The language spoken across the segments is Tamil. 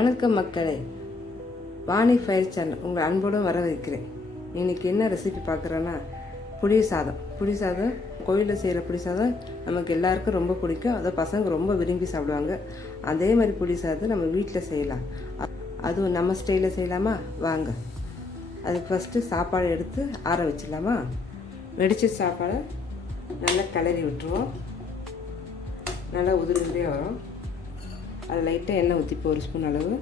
வணக்கம் மக்களே, வாணி ஃபயர் சேனல் உங்கள் அன்போடு வர வைக்கிறேன். இன்றைக்கி என்ன ரெசிபி பார்க்குறேன்னா, புளி சாதம் கோயிலில் செய்கிற புளி சாதம் நமக்கு எல்லாருக்கும் ரொம்ப பிடிக்கும். அதை பசங்க ரொம்ப விரும்பி சாப்பிடுவாங்க. அதே மாதிரி புளி சாதம் நம்ம வீட்டில் செய்யலாம். அதுவும் நம்ம ஸ்டைலில் செய்யலாமா? வாங்க. அதுக்கு ஃபஸ்ட்டு சாப்பாடு எடுத்து ஆற வச்சிடலாமா? வெடிச்ச சாப்பாடை நல்லா கிளறி விட்டுருவோம். நல்லா உதிரியே வரும். அது லைட்டாக எண்ணெய் ஊற்றிப்போம். ஒரு ஸ்பூன் அளவு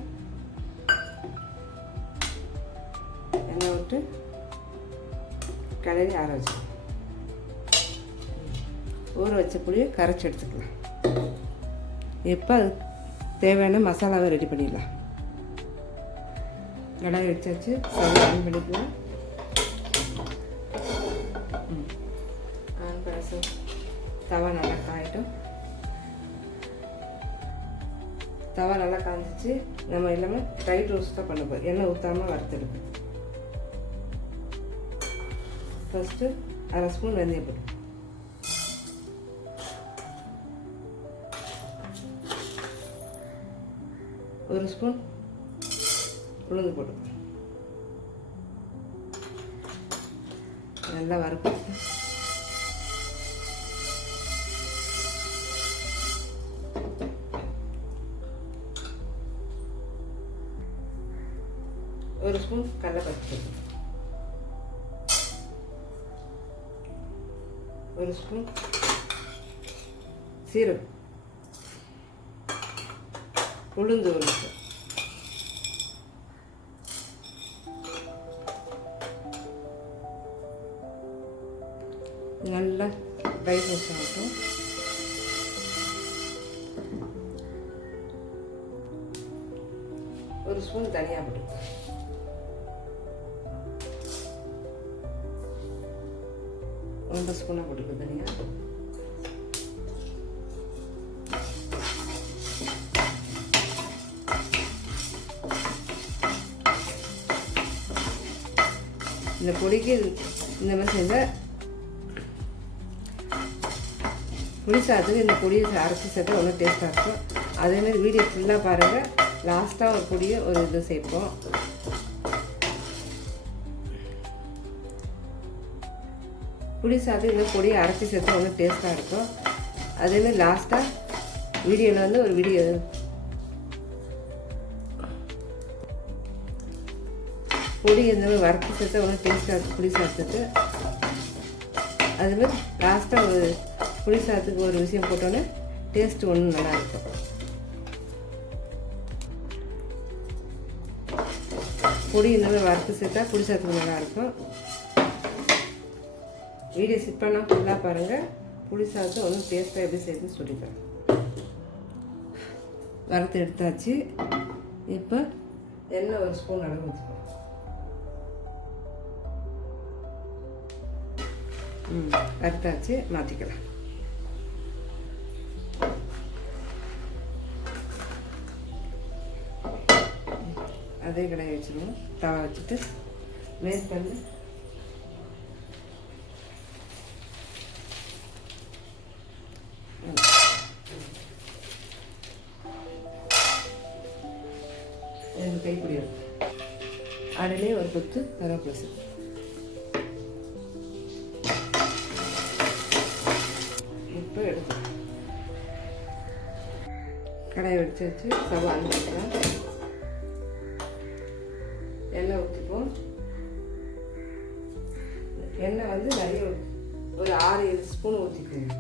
எண்ணெய் விட்டு கிளறி ஆற வச்சுக்கலாம். ஊற வச்ச புளியை கரைச்சி எடுத்துக்கலாம். இப்போ அது தேவையான மசாலாவை ரெடி பண்ணிடலாம். கடாய் வச்சாச்சு, ஸ்டவ் ஆன் பண்ணிக்கலாம். தவா நல்லா காயட்டும். தவா நல்லா காய்ஞ்சிச்சு. நம்ம எல்லாமே ட்ரை ரோஸ்ட் தான் பண்ண போகிறோம். எண்ணெய் ஊற்றாமல் வறுத்தெடுக்கும். ஃபஸ்ட்டு அரை ஸ்பூன் வெந்தயம் போட்டு, ஒரு ஸ்பூன் உளுந்து போட்டு நல்லா வறுக்கும். ஒரு ஸ்பூன் கடலைப்பருப்பு, ஒரு ஸ்பூன் சீரகம், உளுந்து ஒரு ஸ்பூன், நல்லா ட்ரை ரோஸ்ட் ஆகட்டும். ஒரு ஸ்பூன் தனியாக போட்டு, ஒன்றரை ஸ்பூனாக போட்டுக்க தனியாக. இந்த பொடிக்கு இந்த மாதிரி செஞ்சால் புளி சாதத்துக்கு இந்த பொடியை அரைச்சி சேர்த்தா ஒன்றும் டேஸ்ட்டாக இருக்கும். அதேமாதிரி வீடியோ ஃபுல்லாக பாருங்கள். லாஸ்ட்டாக ஒரு பொடியை ஒரு இது சேர்ப்போம். புளி சாதம் இந்த பொடியை அரைச்சி சேர்த்தா ஒன்றும் டேஸ்ட்டாக இருக்கும். அதேமாதிரி லாஸ்ட்டாக வீடியோவில் வந்து ஒரு வீடியோ பொடி இந்த மாதிரி வறுத்து சேர்த்தா ஒன்றும் டேஸ்ட்டாக இருக்கும் புளி சாதத்துக்கு. அதுமாதிரி லாஸ்ட்டாக ஒரு புளி சாதத்துக்கு ஒரு விஷயம் போட்டோன்னே டேஸ்ட்டு ஒன்றும் நல்லாயிருக்கும். பொடி இந்த மாதிரி வறுத்து சேர்த்தா புளி சாதத்துக்கு நல்லாயிருக்கும். வீடியோ ஸ்கிப் பண்ணால் ஃபுல்லாக பாருங்கள். புளி சாதத்தை ஒன்றும் டேஸ்ட்டாக எப்படி செய்யுதுன்னு சொல்லித்தரேன். வறுத்து எடுத்தாச்சு. இப்போ எண்ணெய் ஒரு ஸ்பூன் அளவு ஊற்றிப்போம். வறுத்தாச்சு, மாற்றிக்கலாம். அதே கடாயை வச்சுருவோம். தவா வச்சுட்டு மேற்பண்ணு எனக்கு கைப்பிடி இருக்கும். அதிலே ஒரு கொத்து கருவேப்பிலை. இப்போ எடுத்து கடாயை வச்சு ஸ்டவ் ஆன் பண்ணிக்கலாம். எண்ணெய் ஊற்றிப்போம். எண்ணெய் வந்து நிறைய ஒரு 6-7 ஸ்பூன் ஊற்றிக்கோங்க.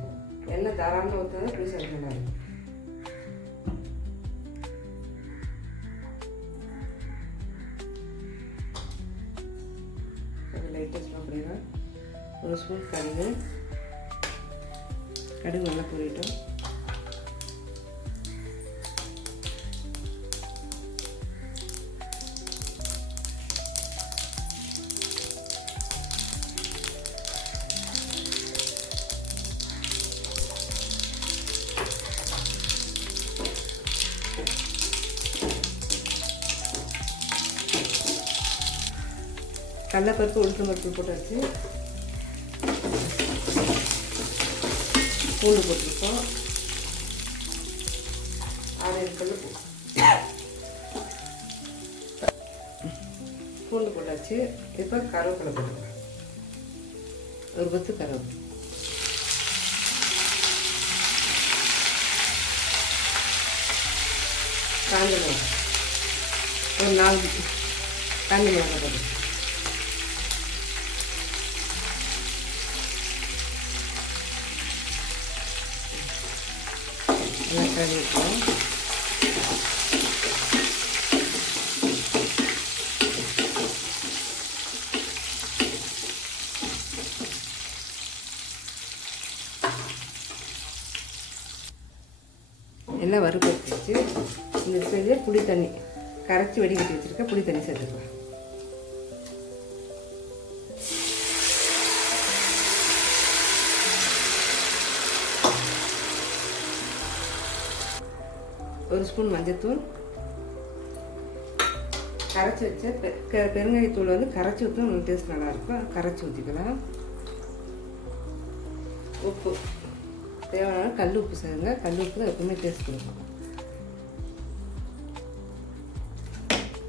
எண்ணெய் தாராளமாக ஊற்றினா புளி சாதம் நல்லா இருக்கும். லைட்டாக ஸ்லோ பண்ணிடுவேன். ஒரு ஸ்பூன் கடுகு நல்லா பொரியட்டும். கடலைப்பருப்பு உளுத்தம் பருப்பு போட்டாச்சு. பூண்டு போட்டிருக்கோம். 6 கல் வறுத்தாச்சு. இப்போ கருவேப்பிலை போட்டுக்கலாம். ஒரு கொத்து கருவேப்பிலை, காஞ்ச மிளகாய் ஒரு 4 காஞ்ச மிளகாய் போட்டு நல்லா கழுவிட்டோம். எல்லாம் வறுப்பு வச்சு இந்த ஸ்டேஜில் புளி தண்ணி கரைச்சி வடிகட்டி வச்சுருக்க புளி தண்ணி சேர்த்துக்கலாம். ஒரு ஸ்பூன் மஞ்சத்தூள், கரைச்சி வச்ச பெருங்காயத்தூள் வந்து கரைச்சி ஊற்றினா உங்களுக்கு டேஸ்ட் நல்லாயிருக்கும். கரைச்சி ஊற்றிக்கலாம். உப்பு தேவையான கல் உப்பு சேருங்க. கல் உப்பு தான் எப்பவுமே டேஸ்ட் கொடுக்கும்.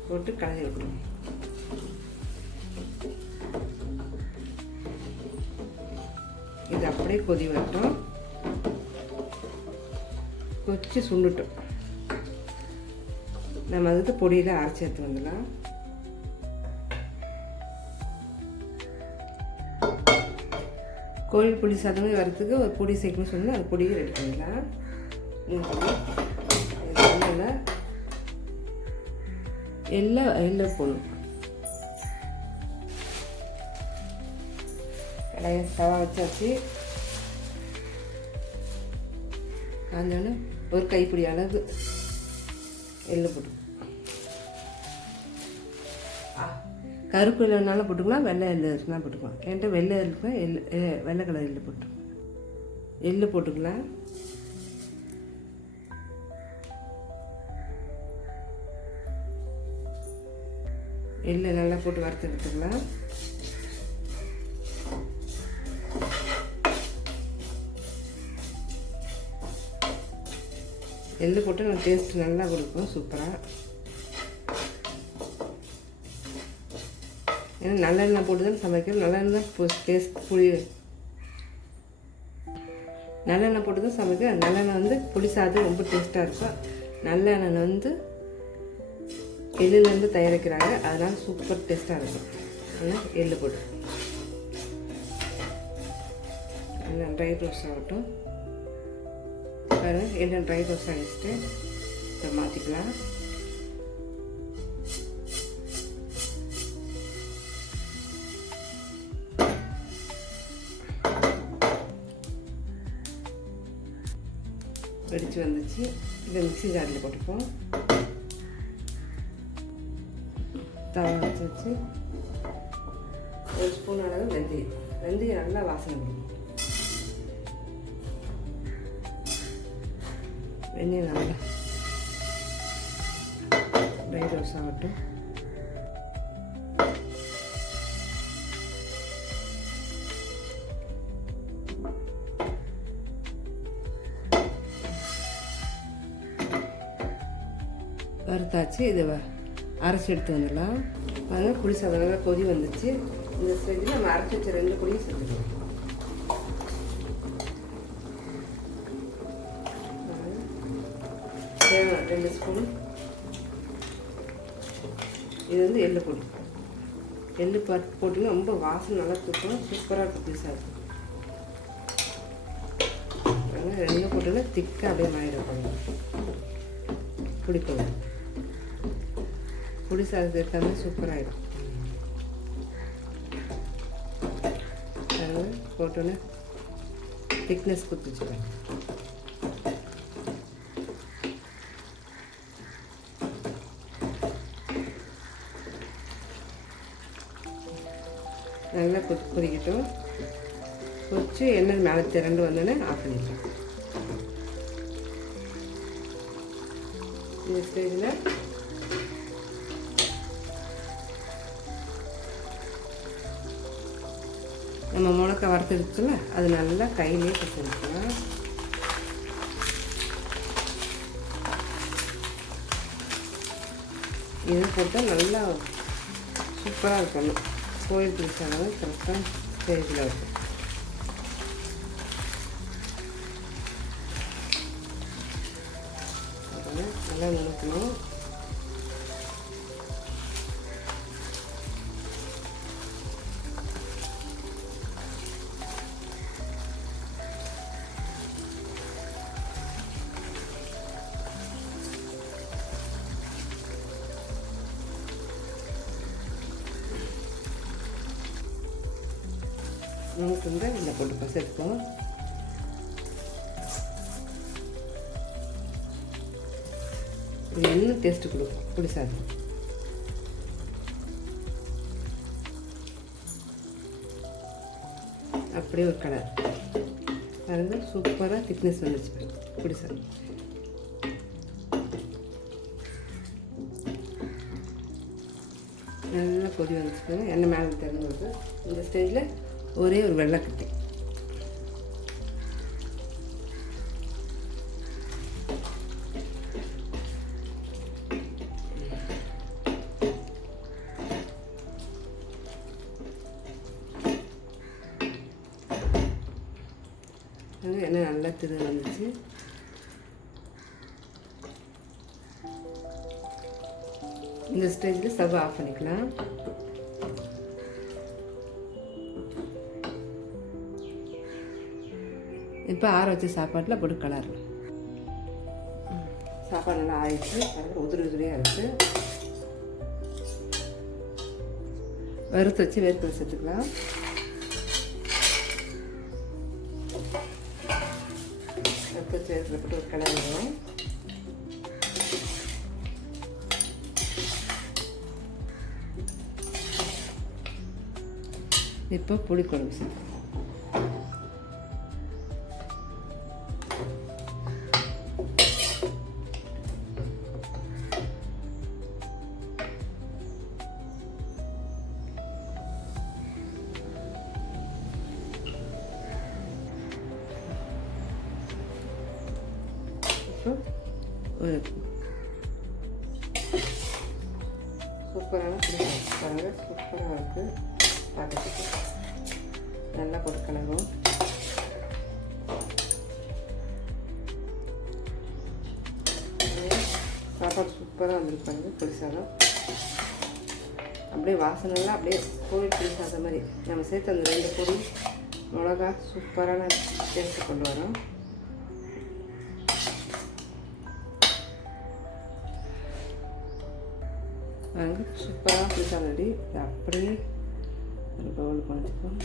போட்டு கலந்து வைக்கணும். இது அப்படியே கொதி வரட்டும். கொதிச்சு சுண்டுட்டோம். நம்ம அதுக்கு பொடியில் அரைச்சி எடுத்து வந்துடலாம். கோயில் புளி சாதமே வரத்துக்கு ஒரு பொடி சேர்க்கணும்னு சொன்னால் அது பொடியை ரெடி பண்ணிடலாம். எல்லாம் போடணும். கடையை தவா வச்சாச்சு. காஞ்சோன்னு ஒரு கைப்பிடி அளவு எள்ளு போட்டு, கருப்பு எள்ளுனாலும் போட்டுக்கலாம், வெள்ளை எள்ளு இருக்குன்னா போட்டுக்கலாம். என்கிட்ட வெள்ளை எள்ளுக்கு வெள்ளை கலர் எள்ளு எள்ளு போட்டுக்கலாம். எள்ளு நல்லா போட்டு வறுத்து எடுத்துக்கலாம். எள்ளு போட்டு நம்ம டேஸ்ட் நல்லா கொடுக்கும், சூப்பராக. ஏன்னா நல்லெண்ணெய் போட்டு தான் சமைக்கிறோம். நல்லெண்ணெய் தான் டேஸ்ட் புளி நல்லெண்ணெய் போட்டு தான் சமைக்கிறோம். நல்லெண்ணெய் வந்து புளி சாதம் ரொம்ப டேஸ்ட்டாக இருக்கும். நல்லெண்ணெய் வந்து எள்ளுலேருந்து தயாரிக்கிறாங்க, அதனால் சூப்பர் டேஸ்ட்டாக இருக்கும். அதனால் எள்ளு போட்டு நல்லா ட்ரை ரோஸ்ட் ஆகட்டும். பாருங்கள், எள்ளு ட்ரை ரோஸ்ட் ஆகிடுச்சுட்டு இதை மாற்றிக்கலாம். வெடிச்சு வந்துச்சு. இதை மிக்ஸி ஜாரில் போட்டுப்போம். தவா வச்சு ஒரு ஸ்பூன் அளவு வெந்தயம் நல்லா வாசனை கொடுக்கும். வெந்தயம் நல்லா ட்ரை ரோஸ் ஆகட்டும். வறுத்தாச்சு. இதை அரைச்சி எடுத்து வந்துடலாம். அதனால் புளி சாதம் நல்லா கொதி வந்துச்சு. இந்த ஸ்டேஜில் நம்ம அரைச்சி வச்ச 2 புளியும் சேர்த்துக்கலாம். தேவை 2 ஸ்பூன். இது வந்து எள்ளு பொடி. எள்ளு போட்டிங்கன்னா ரொம்ப வாசனை நல்லா தூக்கும், சூப்பராக இருக்கும் புளி சாதம். அதனால் 2 போட்டோன்னா திக்காக அப்படியே மாறிடும். பிடிக்கும் புளி சாதம் எடுத்தாமே சூப்பராகிடும். அதனால் போட்டோன்னே திக்னஸ் கொடுத்து வச்சுக்கோங்க. நல்லா கொதிக்கட்டும். கொதிச்சு எண்ணெய் மேலே திரண்டு வந்தோடனே ஆஃப் பண்ணிடலாம். இந்த ஸ்டேஜில் நம்ம மிளகா வறுத்துருச்சுல அது நல்லா கையிலே பிசைஞ்சிக்கலாம். இது போட்டால் நல்லா சூப்பராக இருக்கணும். கோயில் புளி சாதம் கரெக்டாக ஸ்டேஜில் இருக்கும். நல்லா நுணுக்கணும். நமக்கு இதில் போட்டு பசைப்போம். இது இன்னும் டேஸ்ட்டு கொடுக்கும் புளி சாதம். அப்படியே ஒரு கலர் பாருங்க, சூப்பராக திக்னஸ் வந்துச்சு புளி சாதம். நல்லா கொதி வந்துச்சு, எண்ணெய் மேலே திறந்து வருது. இந்த ஸ்டேஜில் ஒரே ஒரு வெள்ளைக்கட்டி எண்ணெய் நல்லா திரு வந்துச்சு. இந்த ஸ்டேஜில் ஸ்டவ் ஆஃப் பண்ணிக்கலாம். இப்போ ஆற வச்ச சாப்பாட்டில் போட்டு கலரலாம். சாப்பாடு நல்லா ஆயிடுச்சு, பாருங்கள் உதிரி உதிரியாக இருக்குது. வறுத்து வச்சு வேர்க்கடலை சேர்த்துக்கலாம். வறுத்து வச்சு வேர்க்கடலை போட்டு ஒரு கலர் வரும். இப்போ புளிக்குழம்பு சேர்த்து ஒரு சூப்பரான பாருங்கள், சூப்பராக இருக்குது பார்க்கறதுக்கு. நல்லா போட்டு கலரும். சாப்பாடு சூப்பராக வந்துருப்பாங்க. புளி சாதம் அப்படியே வாசனைலாம் அப்படியே கோவில் புளி சாதம் மாதிரி நம்ம சேர்த்து அந்த 2 பொடி மிளகா சூப்பரான டேஸ்ட்டு கொண்டு வரோம். வாங்க, சூப்பராக புளி சாதம் ரெடி. இது அப்படியே ஒரு பவுல் பண்ணிப்போம்.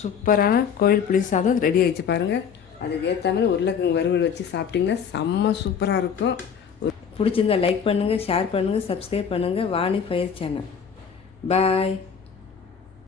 சூப்பரான கோயில் புளி சாதம் ரெடி ஆகிடுச்சு பாருங்கள். அதுக்கு ஏற்ற மாதிரி உருளைக்கிழங்கு வறுவல் வச்சு சாப்பிட்டிங்கன்னா செம்ம சூப்பராக இருக்கும். பிடிச்சிருந்தா லைக் பண்ணுங்கள், ஷேர் பண்ணுங்கள், சப்ஸ்கிரைப் பண்ணுங்கள் வாணி ஃபயர் சேனல். பாய்.